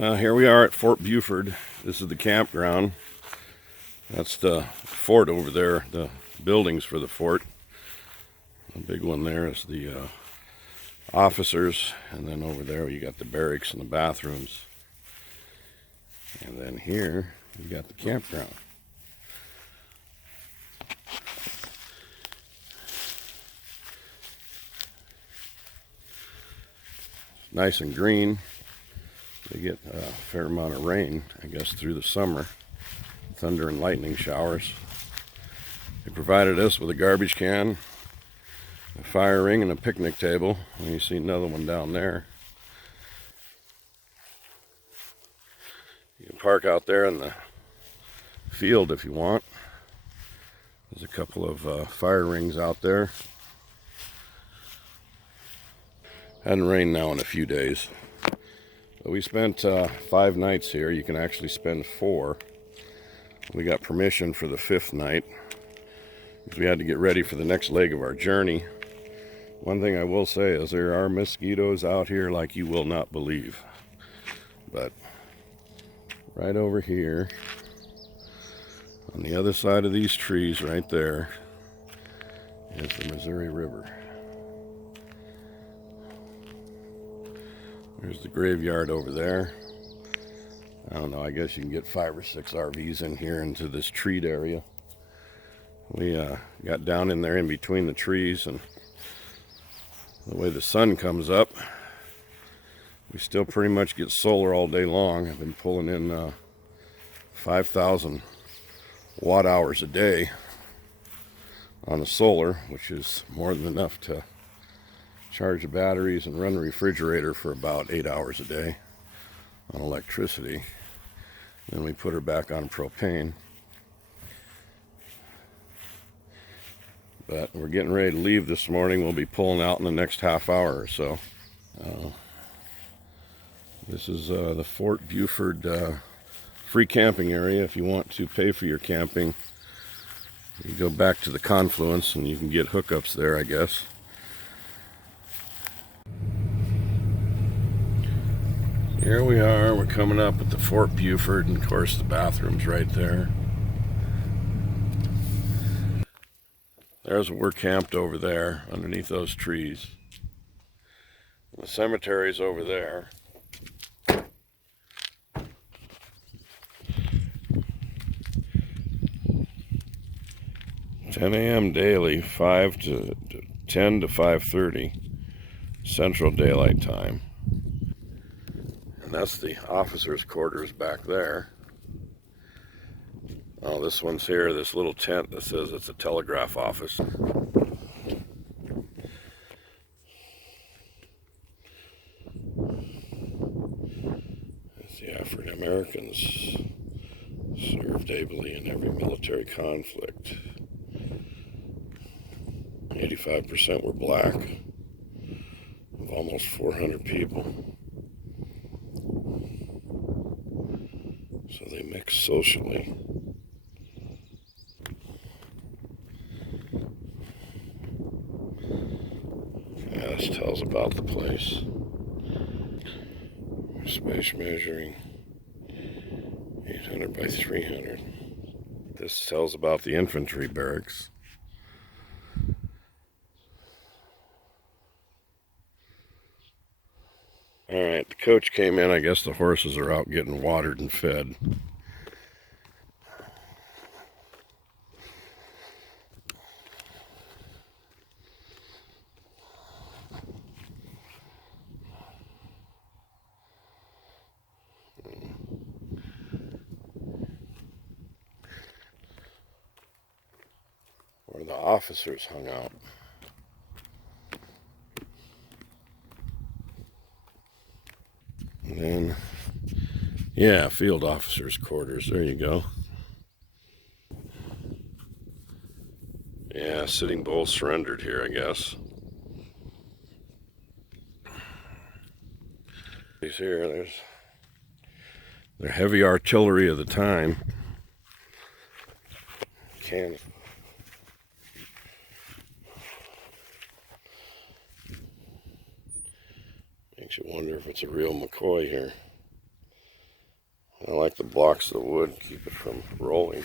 Well, here we are at Fort Buford. This is the campground. That's the fort over there, the buildings for the fort. The big one there is the officers, and then over there you got the barracks and the bathrooms. And then here you got the campground. Nice and green. They get a fair amount of rain, I guess, through the summer. Thunder and lightning showers. They provided us with a garbage can, a fire ring, and a picnic table. And you see another one down there. You can park out there in the field if you want. There's a couple of fire rings out there. Hadn't rained now in a few days. But we spent 5 nights here. You can actually spend 4. We got permission for the 5th night because we had to get ready for the next leg of our journey. One thing I will say is there are mosquitoes out here like you will not believe. But right over here, on the other side of these trees right there, is the Missouri River. There's the graveyard over there. I don't know, I guess you can get 5 or 6 RVs in here into this treed area. We got down in there in between the trees, and the way the sun comes up, we still pretty much get solar all day long. I've been pulling in 5,000 watt hours a day on the solar, which is more than enough to charge the batteries and run the refrigerator for about 8 hours a day on electricity. Then we put her back on propane. But we're getting ready to leave this morning. We'll be pulling out in the next half hour or so. This is the Fort Buford free camping area. If you want to pay for your camping, you go back to the Confluence and you can get hookups there, I guess. Here we are, we're coming up at the Fort Buford, and of course the bathroom's right there. There's where we're camped over there, underneath those trees. The cemetery's over there. 10 a.m. daily, 5 to 10 to 5:30 Central Daylight Time. And that's the officers' quarters back there. Oh, this one's here, this little tent that says it's a telegraph office. It's the African Americans served ably in every military conflict. 85% were black, of almost 400 people. So they mix socially. Yeah, this tells about the place. Space measuring 800 by 300. This tells about the infantry barracks. Alright, the coach came in. I guess the horses are out getting watered and fed. Where the officers hung out. And then, yeah, field officers' quarters. There you go. Yeah, Sitting Bull surrendered here, I guess. He's here. They're heavy artillery of the time. Cannon. Makes you wonder if it's a real McCoy here. I like the blocks of wood, keep it from rolling.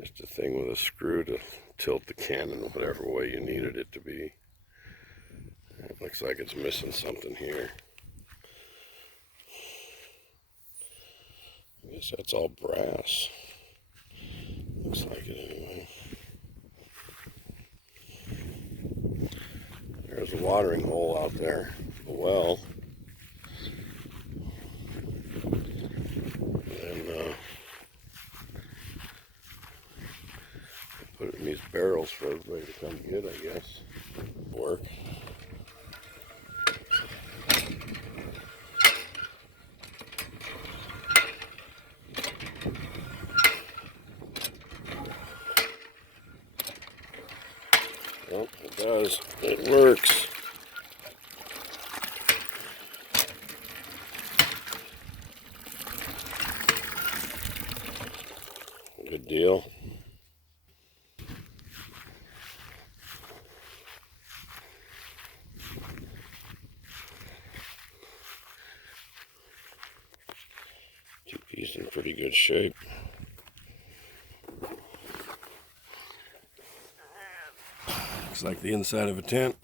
Just a thing with a screw to tilt the cannon whatever way you needed it to be. It looks like it's missing something here. I guess that's all brass. Looks like it anyway. There's a watering hole out there, a well. And put it in these barrels for everybody to come get, I guess. Work. Oh, it does. It works. Good deal. He's in pretty good shape. Looks like the inside of a tent.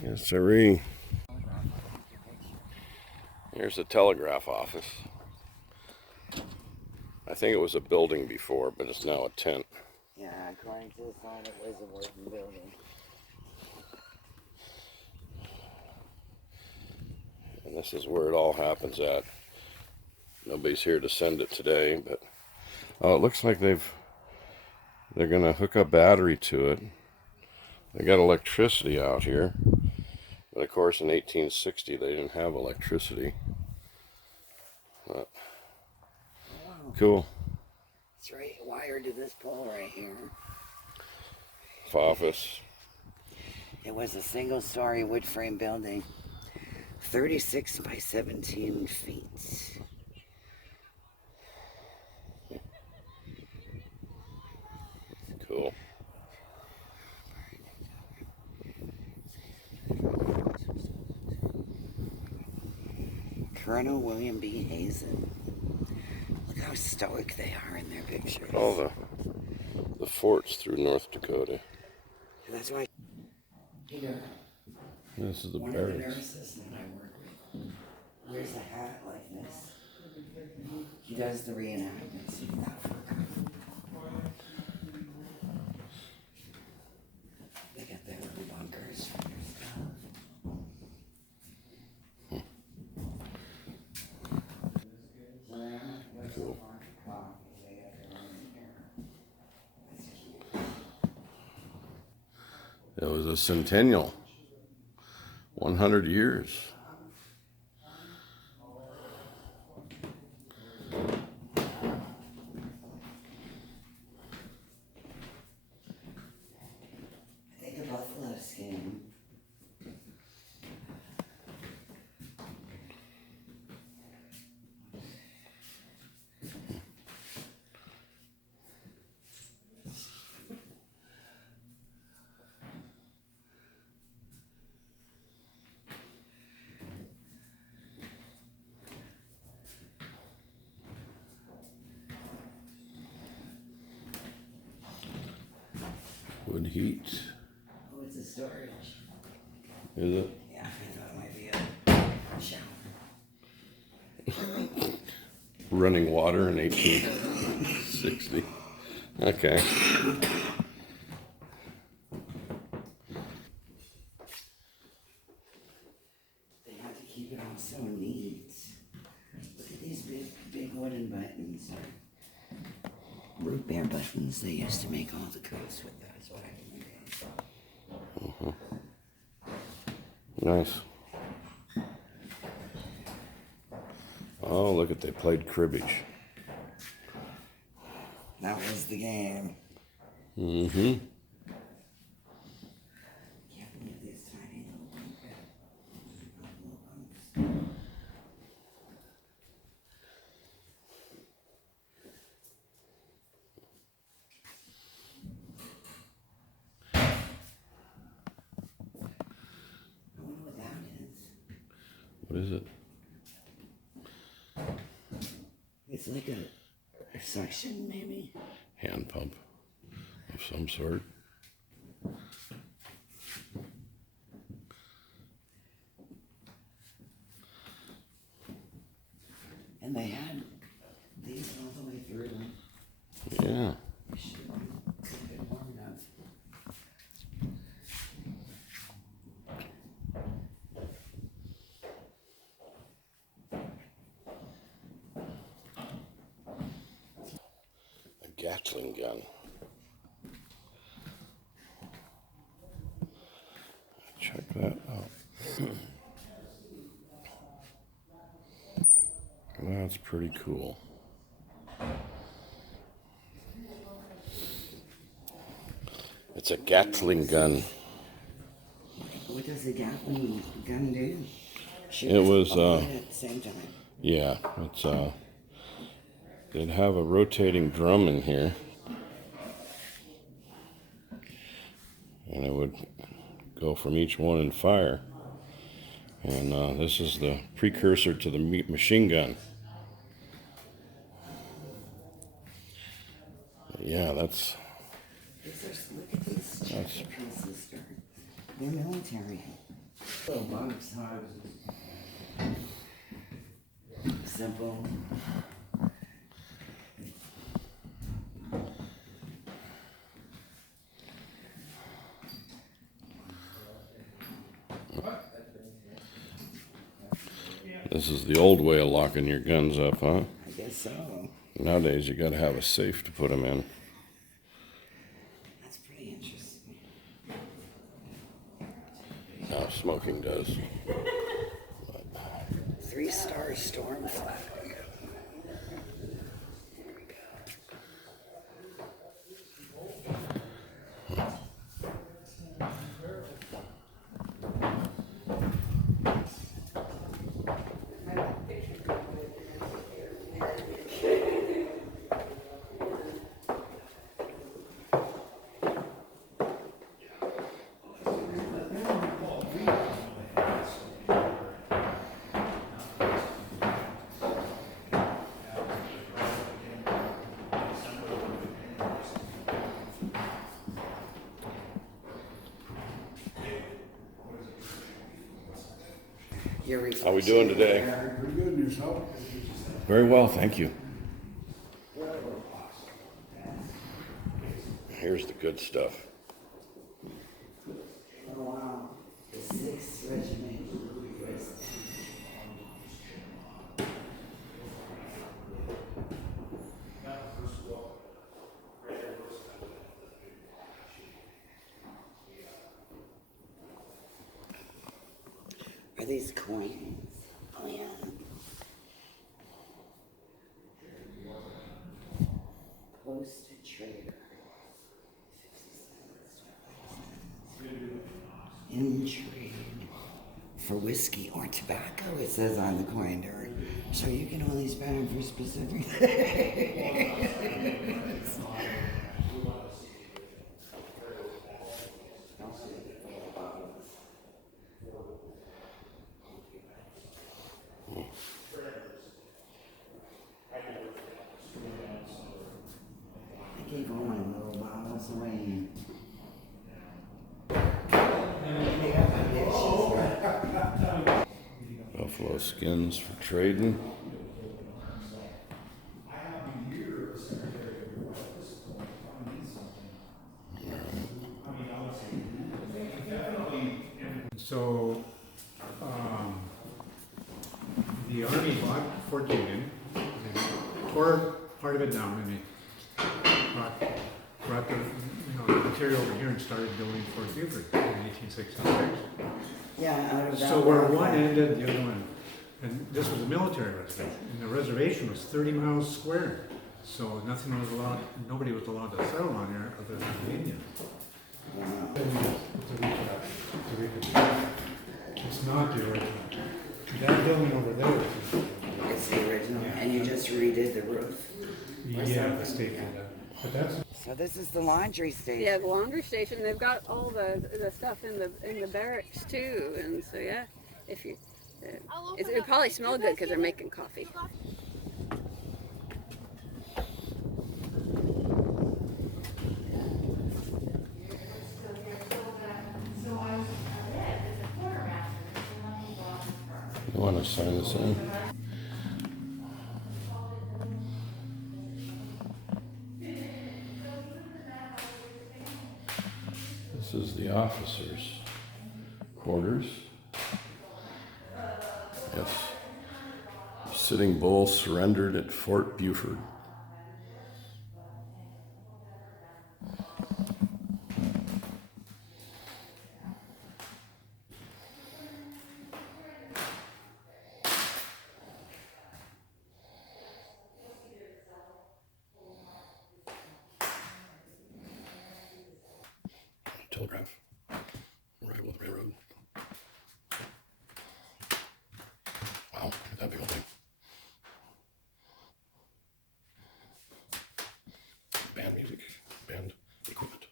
Yes, sirree. Here's the telegraph office. I think it was a building before, but it's now a tent. Yeah, according to the sign, it was a working building. And this is where it all happens at. Nobody's here to send it today, but oh, it looks like they're gonna hook a battery to it. They got electricity out here, but of course in 1860 they didn't have electricity. But, cool. It's right wired to this pole right here. Office. It was a single-story wood frame building, 36 by 17 feet. Cool. Colonel William B. Hazen. Look how stoic they are in their pictures. All the forts through North Dakota. That's why Peter, this is the one barracks. of the nurses that I work with, wears a hat like this. He does the reenactments of that. They get their little bunkers for their stuff. Cool. It was a centennial. 100 years. I think a buffalo skin. Wood heat. Oh, it's a storage. Is it? Yeah, I thought it might be a shower. Running water in 1860. Okay. They had to keep it all so neat. Look at these big wooden buttons. Root beer buttons. They used to make all the coats with those back in the day. Nice. Oh, look at they played cribbage. That was the game. Mm-hmm. Can't believe these tiny little bunks. is it? It's like a suction, maybe. Hand pump of some sort. And they had these all the way through. Yeah. Should have been warm enough. A Gatling gun. Check that out. That's pretty cool. It's a Gatling gun. What does a Gatling gun do? Shoot It was, all at the same time. Yeah, it's they'd have a rotating drum in here, and it would go from each one and fire. And this is the precursor to the machine gun. Yeah, that's. Look at these checker pieces. They're military. Little box. Simple. This is the old way of locking your guns up, huh? I guess so. Nowadays, you got to have a safe to put them in. That's pretty interesting. Now, smoking does. 3-star storm flag. How we doing today? Pretty good, and yourself? Very well, thank you. Here's the good stuff. Oh wow. The 6th Regiment. Are these coins? Oh yeah. Post trader. 50 cents. In trade for whiskey or tobacco, it says on the coin. So you can only spend them for specific things. I gave all my little bottles away. Buffalo skins for trading. So, the Army bought Fort Union, they tore part of it down, and they brought the material over here and started building Fort Buford in 1866. Yeah, out of that. So where one ended, the other one, and this was a military reservation, and the reservation was 30 miles square. So nobody was allowed to settle on there other than the Indians. It's not the original. That building over there It's the original, and you just redid the roof. yeah, the state did that. But that's So this is the laundry station. Yeah, the laundry station. They've got all the stuff in the barracks too, and so yeah, if you It would probably smell good because they're making coffee. You want to sign this in? This is the officers' quarters. Yes. Sitting Bull surrendered at Fort Buford. Telegraph. Arrival of the railroad. Wow, look at that big old thing. Band music, band equipment.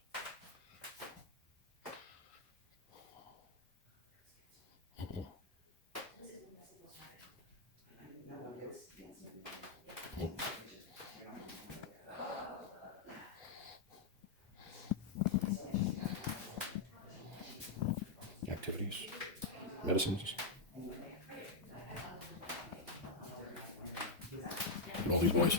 Activities, medicines. And all these boys.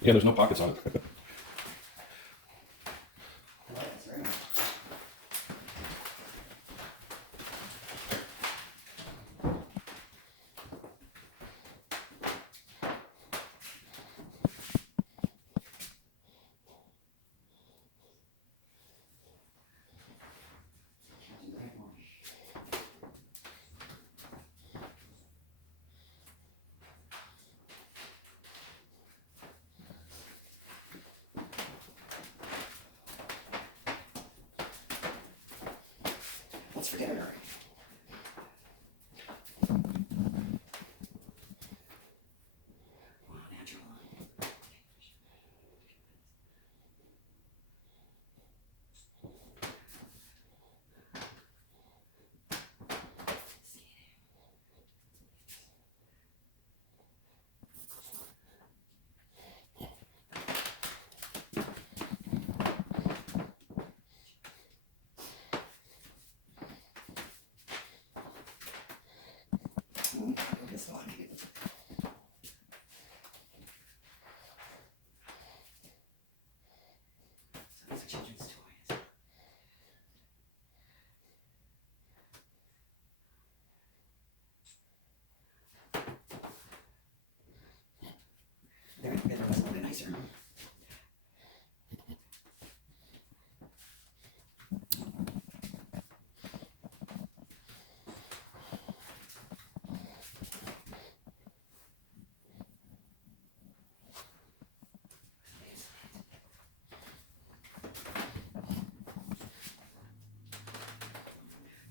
Yeah, there's no pockets on it. What's for dinner? Wow, natural. This one. So these are children's toys. They're was a little bit nicer.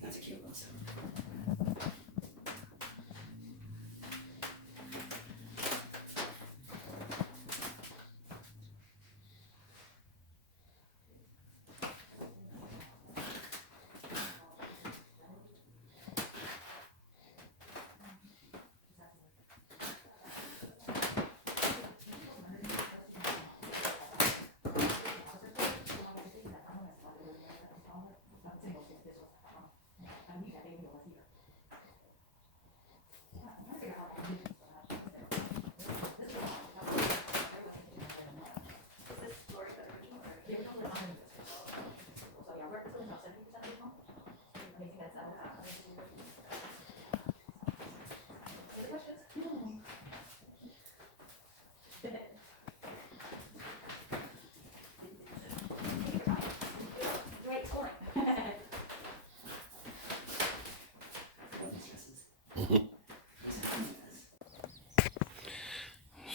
That's a cute little sound.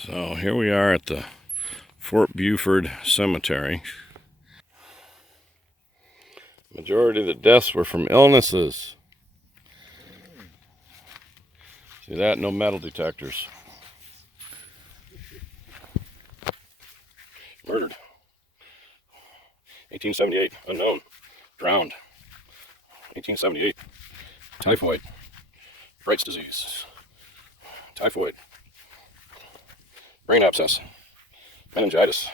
So here we are at the Fort Buford Cemetery. Majority of the deaths were from illnesses. See that? No metal detectors. 1878, unknown, drowned. 1878, typhoid, Bright's disease, typhoid, brain abscess, meningitis,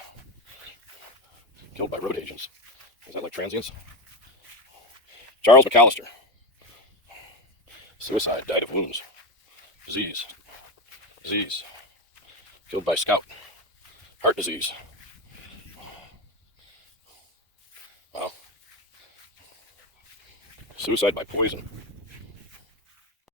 killed by road agents. Is that like transients? Charles McAllister, suicide, died of wounds, disease, killed by scout, heart disease. Wow. Suicide by poison.